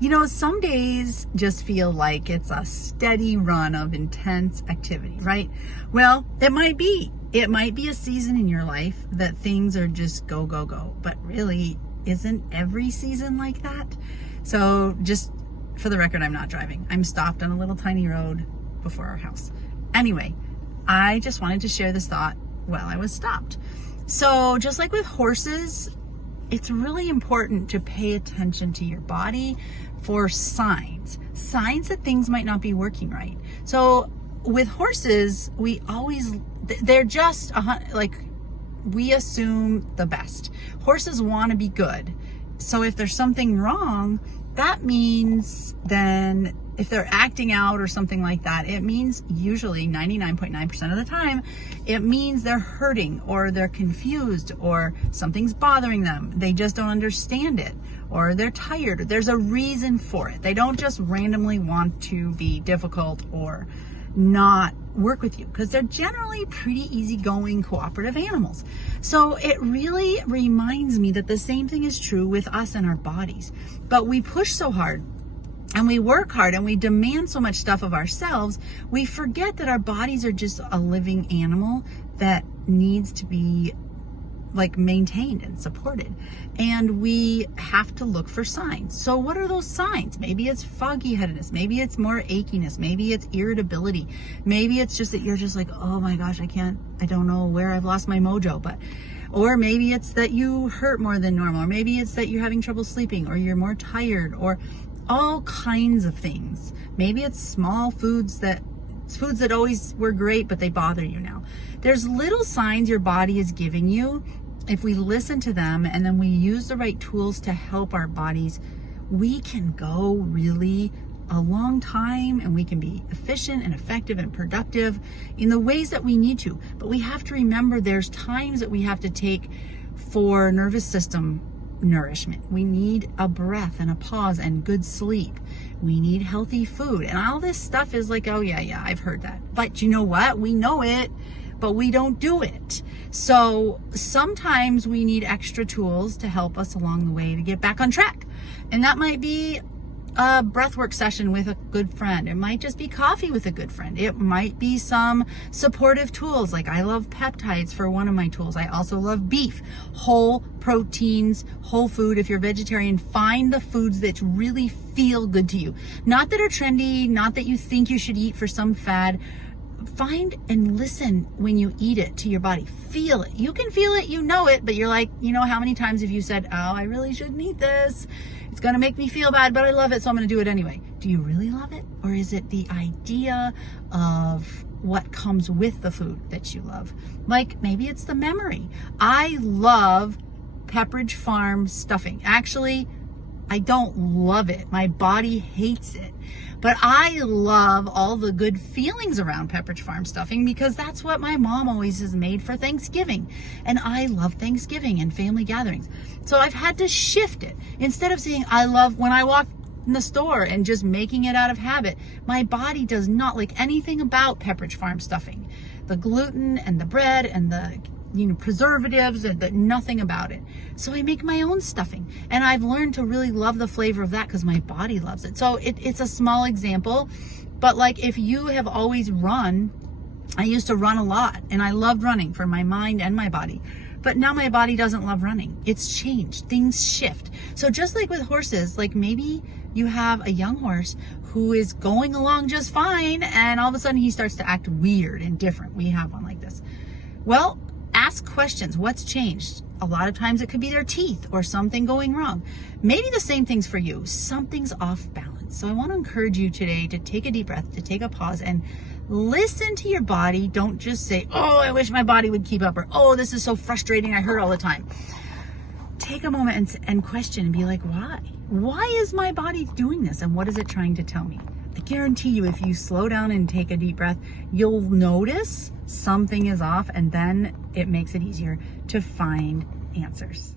You know, some days just feel like it's a steady run of intense activity, right? Well, it might be. It might be a season in your life that things are just go, go, go. But really, isn't every season like that? So just for the record, I'm not driving. I'm stopped on a little tiny road before our house. Anyway, I just wanted to share this thought while I was stopped. So just like with horses, it's really important to pay attention to your body for signs that things might not be working right. So with horses, they're just like, we assume the best. Horses want to be good. So if there's something wrong, that means then if they're acting out or something like that, it means usually 99.9% of the time, it means they're hurting or they're confused or something's bothering them. They just don't understand it, or they're tired. There's a reason for it. They don't just randomly want to be difficult or not work with you, because they're generally pretty easygoing, cooperative animals. So it really reminds me that the same thing is true with us and our bodies. But we push so hard and we work hard and we demand so much stuff of ourselves, we forget that our bodies are just a living animal that needs to be like maintained and supported. And we have to look for signs. So what are those signs? Maybe it's foggy headedness. Maybe it's more achiness. Maybe it's irritability. Maybe it's just that you're just like, oh my gosh, I don't know where I've lost my mojo, or maybe it's that you hurt more than normal, or maybe it's that you're having trouble sleeping, or you're more tired, or all kinds of things. Maybe it's small foods that always were great, but they bother you now. There's little signs your body is giving you. If we listen to them and then we use the right tools to help our bodies, we can go really a long time and we can be efficient and effective and productive in the ways that we need to. But we have to remember there's times that we have to take for nervous system nourishment. We need a breath and a pause and good sleep. We need healthy food. And all this stuff is like, oh yeah, I've heard that. But you know what? We know it, but we don't do it. So sometimes we need extra tools to help us along the way to get back on track. And that might be a breathwork session with a good friend. It might just be coffee with a good friend. It might be some supportive tools. Like I love peptides for one of my tools. I also love beef, whole proteins, whole food. If you're vegetarian, find the foods that really feel good to you. Not that are trendy, not that you think you should eat for some fad. Find and listen when you eat it to your body. Feel it. You can feel it, you know it, but you're like, you know, how many times have you said, oh, I really shouldn't eat this. It's going to make me feel bad, but I love it, so I'm going to do it anyway. Do you really love it? Or is it the idea of what comes with the food that you love? Like maybe it's the memory. I love Pepperidge Farm stuffing. Actually, I don't love it. My body hates it. But I love all the good feelings around Pepperidge Farm stuffing because that's what my mom always has made for Thanksgiving. And I love Thanksgiving and family gatherings. So I've had to shift it. Instead of saying I love when I walk in the store and just making it out of habit, my body does not like anything about Pepperidge Farm stuffing. The gluten and the bread and the preservatives and nothing about it. So I make my own stuffing and I've learned to really love the flavor of that because my body loves it. So it's a small example, but like if you have always run, I used to run a lot and I loved running for my mind and my body, but now my body doesn't love running. It's changed, things shift. So just like with horses, like maybe you have a young horse who is going along just fine and all of a sudden he starts to act weird and different. We have one like this. Well, ask questions. What's changed? A lot of times it could be their teeth or something going wrong. Maybe the same thing's for you. Something's off balance. So I want to encourage you today to take a deep breath, to take a pause and listen to your body. Don't just say, oh, I wish my body would keep up, or oh, this is so frustrating. I hurt all the time. Take a moment and question and be like, why? Why is my body doing this? And what is it trying to tell me? I guarantee you, if you slow down and take a deep breath, you'll notice something is off, and then it makes it easier to find answers.